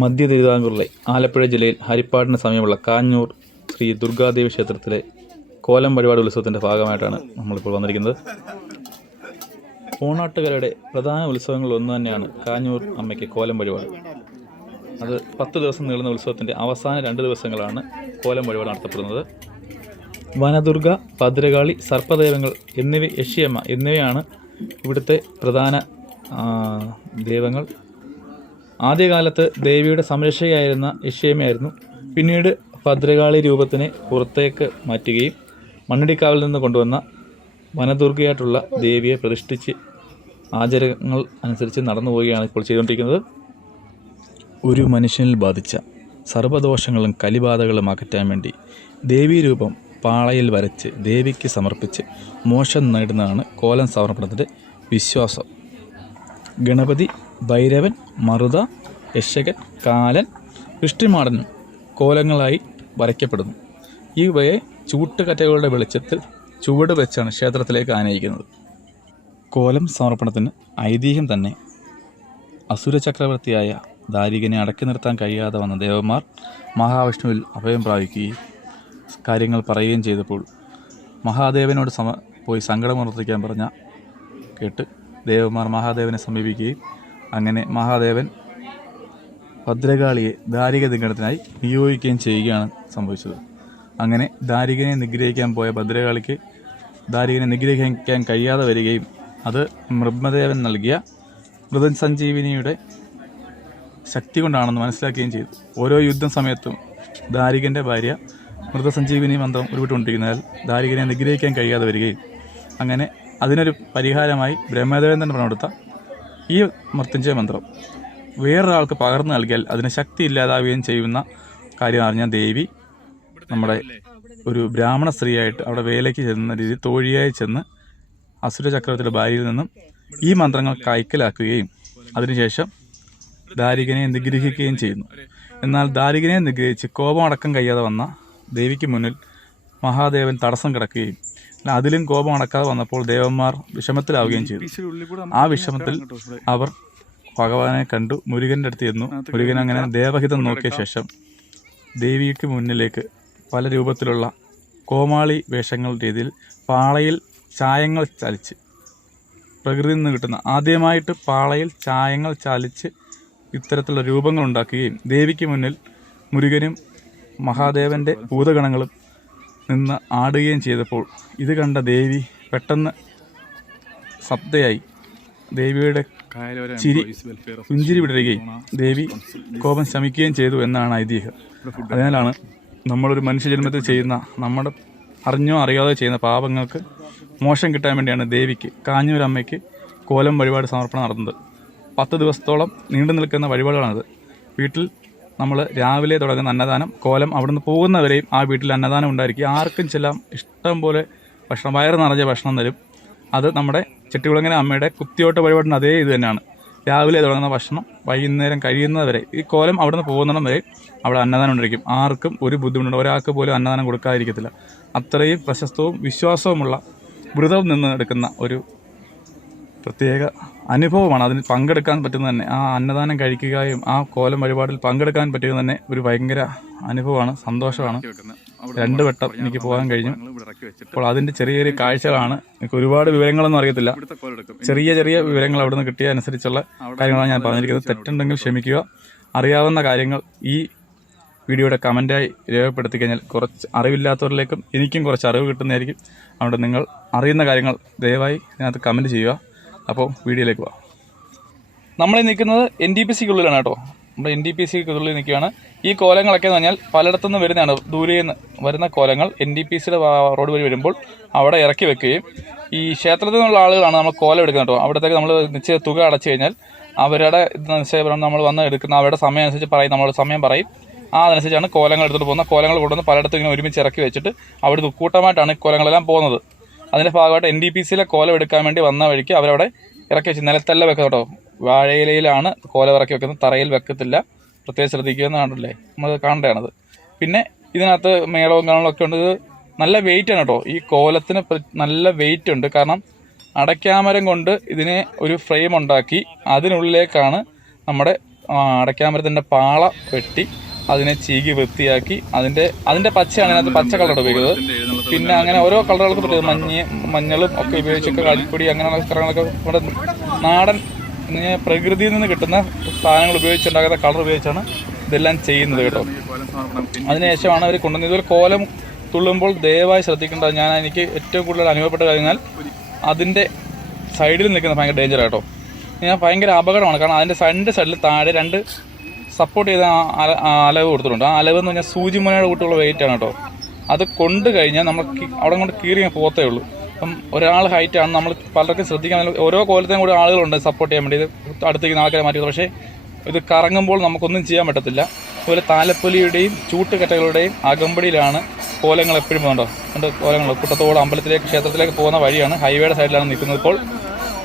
മധ്യ തിരുവിതാംകൂറിലെ ആലപ്പുഴ ജില്ലയിൽ ഹരിപ്പാടിന് സമീപമുള്ള കാഞ്ഞൂർ ശ്രീ ദുർഗാദേവി ക്ഷേത്രത്തിലെ കോലം വഴിപാട് ഉത്സവത്തിൻ്റെ ഭാഗമായിട്ടാണ് നമ്മളിപ്പോൾ വന്നിരിക്കുന്നത്. ഓണാട്ടുകരയുടെ പ്രധാന ഉത്സവങ്ങളിൽ ഒന്ന് തന്നെയാണ് കാഞ്ഞൂർ അമ്മയ്ക്ക് കോലം വഴിപാട്. അത് 10 ദിവസം നീളുന്ന ഉത്സവത്തിൻ്റെ അവസാന 2 ദിവസങ്ങളാണ് കോലം വഴിപാട് നടത്തപ്പെടുന്നത്. വനദുർഗ, ഭദ്രകാളി, സർപ്പദേവങ്ങൾ യക്ഷിയമ്മ എന്നിവയാണ് ഇവിടുത്തെ പ്രധാന ദൈവങ്ങൾ. ആദ്യകാലത്ത് ദേവിയുടെ സംരക്ഷകയായിരുന്ന യക്ഷിയമ്മയായിരുന്നു. പിന്നീട് ഭദ്രകാളി രൂപത്തിനെ പുറത്തേക്ക് മാറ്റുകയും മണ്ണടിക്കാവിൽ നിന്ന് കൊണ്ടുവന്ന വനദുർഗയായിട്ടുള്ള ദേവിയെ പ്രതിഷ്ഠിച്ച് ആചാരങ്ങൾ അനുസരിച്ച് നടന്നു പോവുകയാണ് ഇപ്പോൾ ചെയ്തുകൊണ്ടിരിക്കുന്നത്. ഒരു മനുഷ്യനിൽ ബാധിച്ച സർവ്വദോഷങ്ങളും കലിബാധകളും അകറ്റാൻ വേണ്ടി ദേവീരൂപം പാളയിൽ വരച്ച് ദേവിക്ക് സമർപ്പിച്ച് മോക്ഷം നേടുന്നതാണ് കോലം സമർപ്പണത്തിൻ്റെ വിശ്വാസം. ഗണപതി, ഭൈരവൻ, മറുത, യക്ഷകൻ, കാലൻ, കൃഷ്ണിമാടനും കോലങ്ങളായി വരയ്ക്കപ്പെടുന്നു. ഇവയെ ചൂട്ടുകറ്റകളുടെ വെളിച്ചത്തിൽ ചുവട് വെച്ചാണ് ക്ഷേത്രത്തിലേക്ക് ആനയിക്കുന്നത്. കോലം സമർപ്പണത്തിന് ഐതിഹ്യം തന്നെ. അസുര ചക്രവർത്തിയായ ദാരികനെ അടക്കി നിർത്താൻ കഴിയാതെ വന്ന ദേവന്മാർ മഹാവിഷ്ണുവിൽ അഭയം പ്രാപിക്കുകയും കാര്യങ്ങൾ പറയുകയും ചെയ്തപ്പോൾ മഹാദേവനോട് പോയി സങ്കടമുണർത്തിക്കാൻ പറഞ്ഞ കേട്ട് ദേവന്മാർ മഹാദേവനെ സമീപിക്കുകയും അങ്ങനെ മഹാദേവൻ ഭദ്രകാളിയെ ദാരിക നിഗ്രഹത്തിനായി നിയോഗിക്കുകയും ചെയ്യുകയാണ് സംഭവിച്ചത്. അങ്ങനെ ദാരികനെ നിഗ്രഹിക്കാൻ പോയ ഭദ്രകാളിക്ക് ദാരികനെ നിഗ്രഹിക്കാൻ കഴിയാതെ വരികയും അത് ബ്രഹ്മദേവൻ നൽകിയ മൃതസഞ്ജീവിനിയുടെ ശക്തി കൊണ്ടാണെന്ന് മനസ്സിലാക്കുകയും ചെയ്തു. ഓരോ യുദ്ധം സമയത്തും ദാരികൻ്റെ ഭാര്യ മൃതസഞ്ജീവിനി മന്ത്രം ഉരുവിട്ടുകൊണ്ടിരിക്കുന്നതിനാൽ ദാരികനെ നിഗ്രഹിക്കാൻ കഴിയാതെ വരികയും അങ്ങനെ അതിനൊരു പരിഹാരമായി ബ്രഹ്മദേവൻ തന്നെ പറഞ്ഞെടുത്ത ഈ മൃത്യുഞ്ജയ മന്ത്രം വേറൊരാൾക്ക് പകർന്നു നൽകിയാൽ അതിന് ശക്തി ഇല്ലാതാവുകയും ചെയ്യുന്ന കാര്യം അറിഞ്ഞ ദേവി നമ്മുടെ ഒരു ബ്രാഹ്മണ സ്ത്രീയായിട്ട് അവിടെ വേലയ്ക്ക് ചെല്ലുന്ന രീതിയിൽ തോഴിയായി ചെന്ന് അസുര ചക്രവർത്തിയുടെ ഭാര്യയിൽ നിന്നും ഈ മന്ത്രങ്ങൾ കൈക്കലാക്കുകയും അതിനുശേഷം ദാരികനെ നിഗ്രഹിക്കുകയും ചെയ്യുന്നു. എന്നാൽ ദാരികനെ നിഗ്രഹിച്ച് കോപമടക്കം കഴിയാതെ വന്ന ദേവിക്ക് മുന്നിൽ മഹാദേവൻ തടസ്സം കിടക്കുകയും അതിലും കോപം അടക്കാതെ വന്നപ്പോൾ ദേവന്മാർ വിഷമത്തിലാവുകയും ചെയ്തു. ആ വിഷമത്തിൽ അവർ ഭഗവാനെ കണ്ടു മുരുകൻ്റെ അടുത്ത് ചെന്നു. മുരുകൻ അങ്ങനെ ദേവഹിതം നോക്കിയ ശേഷം ദേവിക്ക് മുന്നിലേക്ക് പല രൂപത്തിലുള്ള കോമാളി വേഷങ്ങളുടെ രീതിയിൽ പാളയിൽ ചായങ്ങൾ ചാലിച്ച് പ്രകൃതിയിൽ നിന്ന് കിട്ടുന്ന ആദ്യമായിട്ട് പാളയിൽ ചായങ്ങൾ ചാലിച്ച് ഇത്തരത്തിലുള്ള രൂപങ്ങൾ ഉണ്ടാക്കുകയും ദേവിക്ക് മുന്നിൽ മുരുകനും മഹാദേവൻ്റെ ഭൂതഗണങ്ങളും നിന്ന് ആടുകയും ചെയ്തപ്പോൾ ഇത് കണ്ട ദേവി പെട്ടെന്ന് ശബ്ദയായി ദേവിയുടെ പുഞ്ചിരി വിടരുകയും ദേവി കോപം ശമിക്കുകയും ചെയ്തു എന്നാണ് ഐതിഹ്യം. അതിനാലാണ് നമ്മളൊരു മനുഷ്യജന്മത്തിൽ ചെയ്യുന്ന നമ്മുടെ അറിഞ്ഞോ അറിയാതെ ചെയ്യുന്ന പാപങ്ങൾക്ക് മോക്ഷം കിട്ടാൻ വേണ്ടിയാണ് ദേവിക്ക് കാഞ്ഞൂരമ്മയ്ക്ക് കോലം വഴിപാട് സമർപ്പണം നടത്തുന്നത്. 10 ദിവസത്തോളം നീണ്ടു നിൽക്കുന്ന വഴിപാടുകളാണത്. വീട്ടിൽ നമ്മൾ രാവിലെ തുടങ്ങുന്ന അന്നദാനം, കോലം അവിടുന്ന് പോകുന്നവരെയും ആ വീട്ടിൽ അന്നദാനം ഉണ്ടായിരിക്കും. ആർക്കും ചെല്ലാം ഇഷ്ടം പോലെ ഭക്ഷണം, വയറ് നിറഞ്ഞ ഭക്ഷണം തരും. അത് നമ്മുടെ ചെട്ടികുളങ്ങര അമ്മയുടെ കുത്തിയോട്ട വഴിപാടിന് അതേ ഇത് തന്നെയാണ്. രാവിലെ തുടങ്ങുന്ന ഭക്ഷണം വൈകുന്നേരം കഴിയുന്നവരെ ഈ കോലം അവിടുന്ന് പോകുന്നിടം വരെ അവിടെ അന്നദാനം ഉണ്ടായിരിക്കും. ആർക്കും ഒരു ബുദ്ധിമുട്ടുണ്ട്, ഒരാൾക്ക് പോലും അന്നദാനം കൊടുക്കാതിരിക്കത്തില്ല. അത്രയും പ്രശസ്തവും വിശ്വാസവുമുള്ള വ്രതം നിന്ന് എടുക്കുന്ന ഒരു പ്രത്യേക അനുഭവമാണ്. അതിൽ പങ്കെടുക്കാൻ പറ്റുന്നത് തന്നെ, ആ അന്നദാനം കഴിക്കുകയും ആ കോലം വഴിപാടിൽ പങ്കെടുക്കാൻ പറ്റുന്നത് തന്നെ ഒരു ഭയങ്കര അനുഭവമാണ്, സന്തോഷമാണ്. 2 വട്ടം എനിക്ക് പോകാൻ കഴിഞ്ഞു. അപ്പോൾ അതിൻ്റെ ചെറിയ കാഴ്ചകളാണ്. എനിക്ക് ഒരുപാട് വിവരങ്ങളൊന്നും അറിയത്തില്ല. ചെറിയ വിവരങ്ങൾ അവിടെ നിന്ന് കിട്ടിയ അനുസരിച്ചുള്ള കാര്യങ്ങളാണ് ഞാൻ പറഞ്ഞിരിക്കുന്നത്. തെറ്റുണ്ടെങ്കിൽ ക്ഷമിക്കുക. അറിയാവുന്ന കാര്യങ്ങൾ ഈ വീഡിയോയുടെ കമൻറ്റായി രേഖപ്പെടുത്തി കഴിഞ്ഞാൽ കുറച്ച് അറിവില്ലാത്തവരിലേക്കും എനിക്കും കുറച്ച് അറിവ് കിട്ടുന്നതായിരിക്കും. അതുകൊണ്ട് നിങ്ങൾ അറിയുന്ന കാര്യങ്ങൾ ദയവായി ഇതിനകത്ത് കമൻറ്റ് ചെയ്യുക. അപ്പോൾ വീഡിയോയിലേക്ക് പോവാം. നമ്മൾ നിൽക്കുന്നത് NTPCക്കുള്ളിലാണ് കേട്ടോ. നമ്മുടെ NTPCക്കുള്ളിൽ നിൽക്കുകയാണ്. ഈ കോലങ്ങളൊക്കെ എന്ന് പറഞ്ഞാൽ പലയിടത്തുനിന്ന് വരുന്നതാണ്. ദൂരെ നിന്ന് വരുന്ന കോലങ്ങൾ NTPCയുടെ റോഡ് വഴി വരുമ്പോൾ അവിടെ ഇറക്കി വെക്കുകയും ഈ ക്ഷേത്രത്തിൽ നിന്നുള്ള ആളുകളാണ് നമ്മൾ കോലം എടുക്കുന്നത് കേട്ടോ. അവിടത്തേക്ക് നമ്മൾ നിശ്ചയ തുക അടച്ചു കഴിഞ്ഞാൽ അവരുടെ നിശ്ചയം നമ്മൾ വന്ന് എടുക്കുന്ന അവരുടെ സമയം അനുസരിച്ച് പറയും, നമ്മൾ സമയം പറയും. അതനുസരിച്ചാണ് കോലങ്ങൾ എടുത്തിട്ട് പോകുന്നത്. കോലങ്ങൾ കൊണ്ടുവന്ന് പലയിടത്തും ഇങ്ങനെ ഒരുമിച്ച് ഇറക്കി വെച്ചിട്ട് അവിടെ കൂട്ടമായിട്ടാണ് കോലങ്ങളെല്ലാം പോകുന്നത്. അതിൻ്റെ ഭാഗമായിട്ട് NTPCയിലെ കോലം എടുക്കാൻ വേണ്ടി വന്ന വഴിക്ക് അവരവിടെ ഇറക്കി വെച്ച് നിലത്തല്ല വെക്കുക കേട്ടോ. വാഴയിലയിലാണ് കോലം ഇറക്കി വെക്കുന്നത്, തറയിൽ വെക്കത്തില്ല. പ്രത്യേകം ശ്രദ്ധിക്കുക എന്നാണല്ലേ നമ്മൾ കാണേണ്ടതാണത്. പിന്നെ ഇതിനകത്ത് മേളവും കാണുകളൊക്കെ ഉണ്ട്. നല്ല വെയിറ്റാണ് കേട്ടോ. ഈ കോലത്തിന് നല്ല വെയിറ്റ് ഉണ്ട്. കാരണം അടയ്ക്കാമരം കൊണ്ട് ഇതിനെ ഒരു ഫ്രെയിം ഉണ്ടാക്കി അതിനുള്ളിലേക്കാണ് നമ്മുടെ അടയ്ക്കാമരത്തിൻ്റെ പാള വെട്ടി അതിനെ ചീകി വൃത്തിയാക്കി അതിൻ്റെ പച്ചയാണ് അതിനകത്ത് പച്ച കളർ ഉപയോഗിക്കുന്നത്. പിന്നെ അങ്ങനെ ഓരോ കളറുകൾക്ക് പറ്റും, മഞ്ഞളും ഒക്കെ ഉപയോഗിച്ചൊക്കെ അരിപ്പൊടി അങ്ങനെയുള്ള കാര്യങ്ങളൊക്കെ നമ്മുടെ നാടൻ പ്രകൃതിയിൽ നിന്ന് കിട്ടുന്ന സാധനങ്ങൾ ഉപയോഗിച്ചുണ്ടാക്കുന്ന കളർ ഉപയോഗിച്ചാണ് ഇതെല്ലാം ചെയ്യുന്നത് കേട്ടോ. അതിനുശേഷമാണ് അവർ കൊണ്ടുവന്നത്. ഇതുപോലെ കോലം തുള്ളുമ്പോൾ ദയവായി ശ്രദ്ധിക്കേണ്ടത്, എനിക്ക് ഏറ്റവും കൂടുതൽ അനുഭവപ്പെട്ട കാര്യങ്ങൾ അതിൻ്റെ സൈഡിൽ നിൽക്കുന്ന ഭയങ്കര ഡേഞ്ചർ കേട്ടോ. ഭയങ്കര അപകടമാണ്. കാരണം അതിൻ്റെ സൈഡിൽ താഴെ 2 സപ്പോർട്ട് ചെയ്ത അലവ് കൊടുത്തിട്ടുണ്ട്. ആ അലവ് എന്ന് പറഞ്ഞാൽ സൂചിമുനയുടെ കൂട്ടുള്ള വെയിറ്റാണ് കേട്ടോ. അത് കൊണ്ട് കഴിഞ്ഞാൽ നമ്മൾ അവിടെ കൊണ്ട് കീറി പോകത്തേ ഉള്ളൂ. അപ്പം ഒരാൾ ഹൈറ്റാണ്, നമ്മൾ പലർക്കും ശ്രദ്ധിക്കാൻ ഓരോ കോലത്തിനും കൂടി ആളുകളുണ്ട് സപ്പോർട്ട് ചെയ്യാൻ വേണ്ടി, ഇത് അടുത്തേക്ക് ആൾക്കാരെ മാറ്റിയത്. പക്ഷേ ഇത് കറങ്ങുമ്പോൾ നമുക്കൊന്നും ചെയ്യാൻ പറ്റത്തില്ല. അതുപോലെ താലപ്പൊലിയുടെയും ചൂട്ടുകറ്റകളുടെയും അകമ്പടിയിലാണ് കോലങ്ങൾ എപ്പോഴും പോകുന്നുണ്ടോ. രണ്ട് കോലങ്ങൾ കുട്ടത്തോട് അമ്പലത്തിലേക്ക് ക്ഷേത്രത്തിലേക്ക് പോകുന്ന വഴിയാണ്, ഹൈവേയുടെ സൈഡിലാണ് നിൽക്കുന്നത്. ഇപ്പോൾ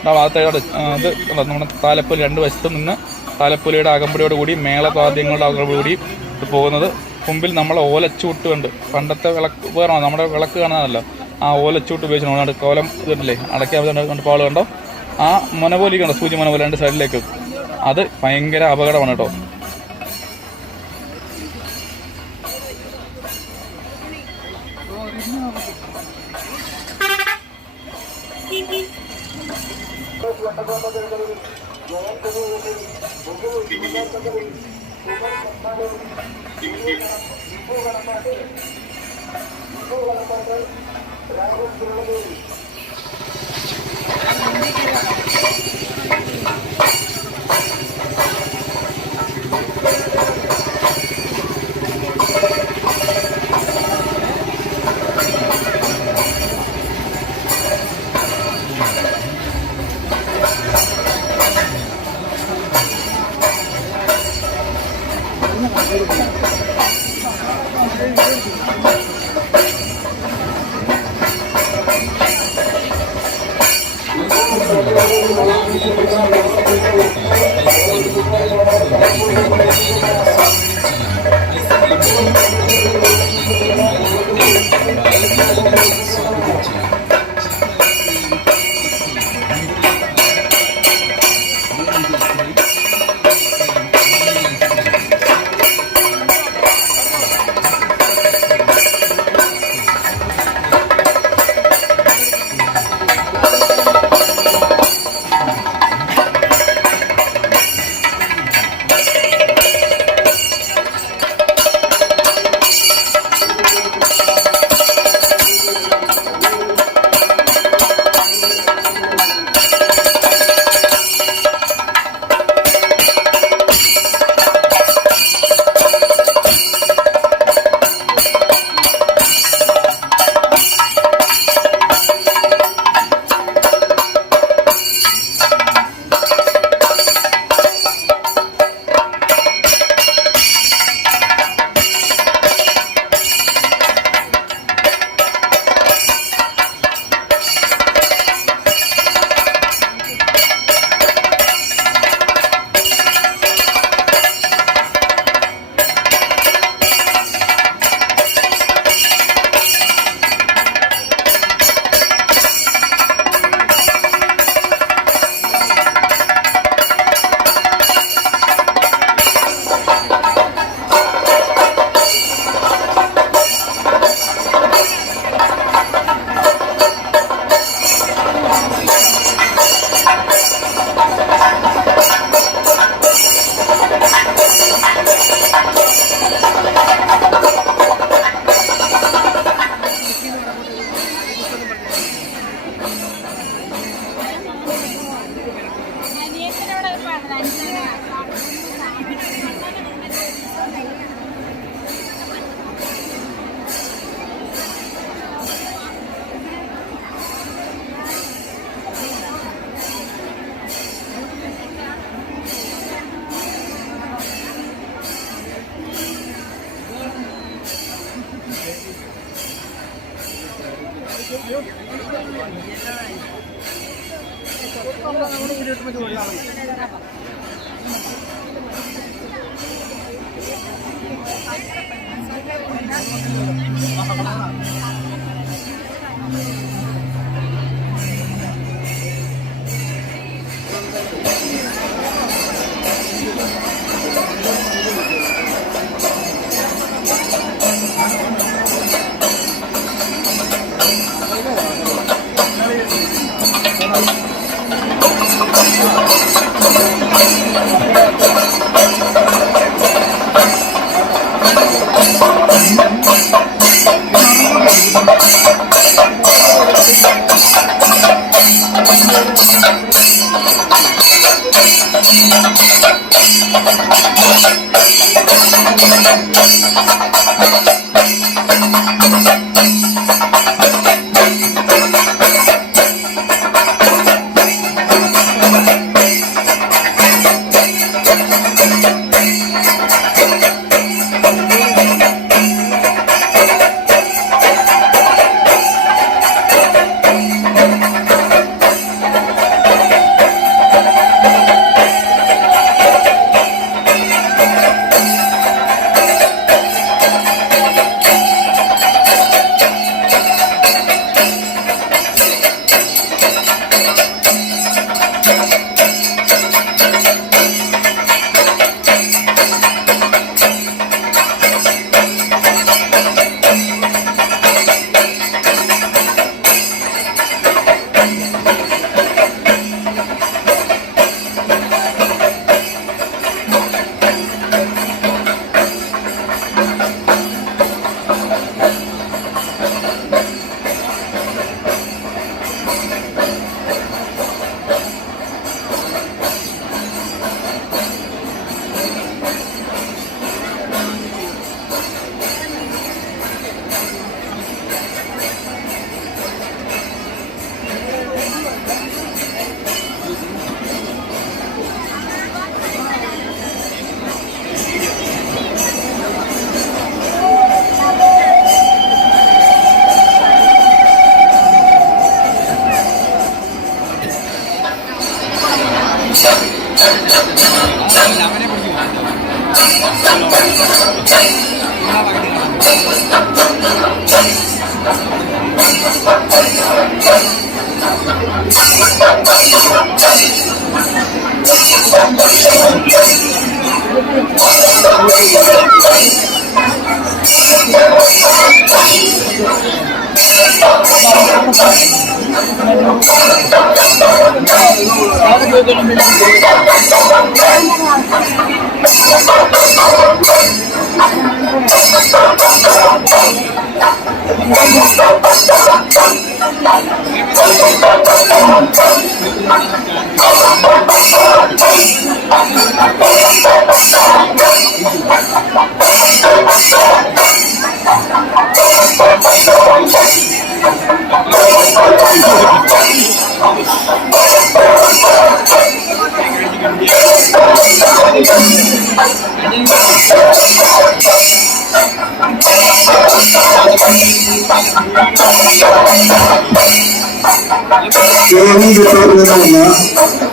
ഭാഗത്തായിട്ട് ഇത് നമ്മുടെ താലപ്പൊലി 2 വശത്തും നിന്ന് താലപ്പൊലിയുടെ അകമ്പടിയോട് കൂടി മേളവാദ്യങ്ങളുടെ അകമ്പടി പോകുന്നത്. മുമ്പിൽ നമ്മൾ ഓലച്ചൂട്ട് കണ്ട്, പണ്ടത്തെ വിളക്ക് ഉപകരണമാണ്, നമ്മുടെ വിളക്ക് കാണാനല്ലോ, ആ ഓലച്ചൂട്ട് ഉപയോഗിച്ചാണ് കോലം ഇതില്ലേ അടയ്ക്കാൻ പാള് കണ്ടോ. ആ മുനപോലി കണ്ടോ, സൂചി മുനപോലെ 2 സൈഡിലേക്ക്, അത് ഭയങ്കര അപകടമാണ് കേട്ടോ.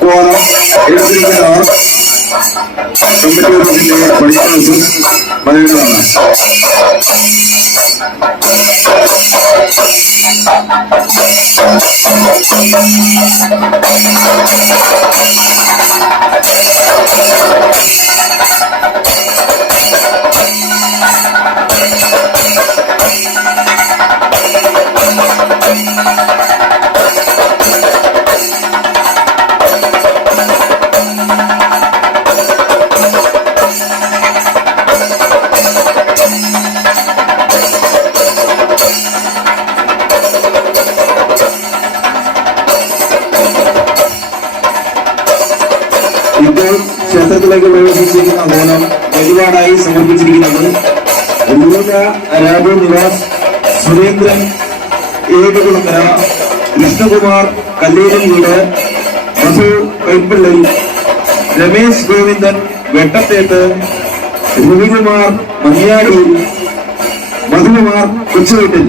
കോലം എടുത്തിരിക്കുന്നവർ കമ്പ്യൂട്ടറിന്റെ പഠിക്കുന്നതും പറയുന്നതാണ്. ഇപ്പോൾ ക്ഷേത്രത്തിലേക്ക് പ്രവേശിച്ചിരിക്കുന്ന കോലം വഴിപാടായി സമർപ്പിച്ചിരിക്കുന്നത് രാഘു നിവാസ്, സുരേന്ദ്രൻ ഏകകുളങ്ങര, കൃഷ്ണകുമാർ കല്ലേരിൽ, മധു കൈപ്പിള്ളി, രമേശ് ഗോവിന്ദൻ വെട്ടത്തേത്ത്, രവികുമാർ മഞ്ഞാടി, മധുകുമാർ കൊച്ചുവീട്ടിൽ.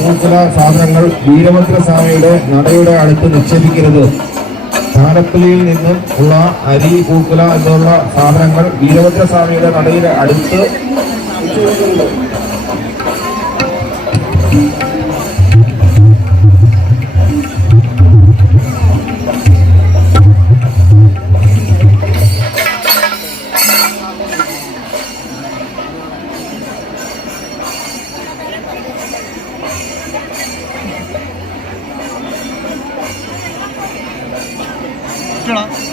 പൂക്കുല സാധനങ്ങൾ വീരഭദ്രസ്വാമിയുടെ നടയുടെ അടുത്ത് നിക്ഷേപിക്കരുത്. താലപ്പൊലിയിൽ നിന്നും ഉള്ള അരി, പൂക്കുല എന്നുള്ള സാധനങ്ങൾ വീരഭദ്രസ്വാമിയുടെ നടയുടെ അടുത്ത് നിക്ഷേപിക്കരുത്. കിട്ടണം.